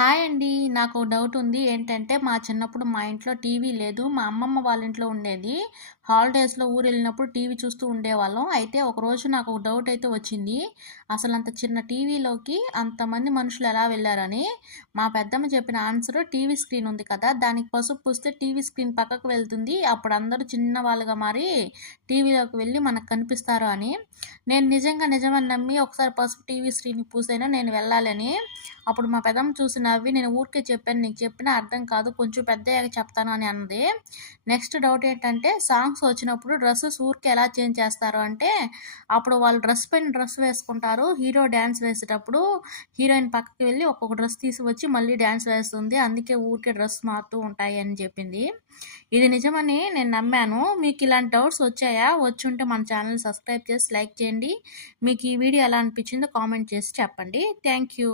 Hi అండి. నాకో doubt ఉంది. ఏంటంటే, మా చిన్నప్పుడు మా ఇంట్లో టీవీ లేదు. మా అమ్మమ్మ వాళ్ళ ఇంట్లో ఉండేది. హాలిడేస్‌లో ఊరెళ్ళినప్పుడు టీవీ చూస్తూ ఉండేవాళ్ళం. అయితే ఒకరోజు నాకొక డౌట్ అయితే వచ్చింది. అసలంత చిన్న టీవీలోకి అంతమంది మనుషులు ఎలా వెళ్లారని. మా పెద్దమ్మ చెప్పిన ఆన్సర్ టీవీ స్క్రీన్ ఉంది కదా! దానికి పసుపు పూస్తే టీవీ స్క్రీన్ పక్కకు వెళ్తుంది. అప్పుడు అందరూ చిన్నవాళ్ళుగా మారి టీవీలోకి వెళ్లి మనకు కనిపిస్తారు అని. నేను నిజంగా నిజమని నమ్మి ఒకసారి పసుపు టీవీ స్క్రీన్‌కి పూసైనా నేను వెళ్ళాలని అప్పుడు మా పెదమ్మ చూసి నవ్వి, "నేను ఊరికే చెప్పాను. నీకు చెప్పినా అర్థం కాదు. కొంచెం పెద్దయ్యాక చెప్తాను" అని అన్నది. నెక్స్ట్ డౌట్ ఏంటంటే, సాంగ్స్ వచ్చినప్పుడు డ్రెసెస్ ఊరికే ఎలా చేంజ్ చేస్తారు అంటే, అప్పుడు వాళ్ళు డ్రెస్ పైన డ్రెస్ వేసుకుంటారు. హీరో డాన్స్ వేసేటప్పుడు హీరోయిన్ పక్కకి వెళ్ళి ఒక్కొక్క డ్రెస్ తీసుకొచ్చి మళ్ళీ డాన్స్ వేస్తుంది. అందుకే ఊరికే డ్రెస్ మారుతూ ఉంటాయి అని చెప్పింది. ఇది నిజమని నేను నమ్మాను. మీకు ఇలాంటి డౌట్స్ వచ్చాయా? వచ్చుంటే మన ఛానల్ సబ్స్క్రైబ్ చేసి లైక్ చేయండి. మీకు ఈ వీడియో ఎలా అనిపించిందో కామెంట్ చేసి చెప్పండి. Thank you.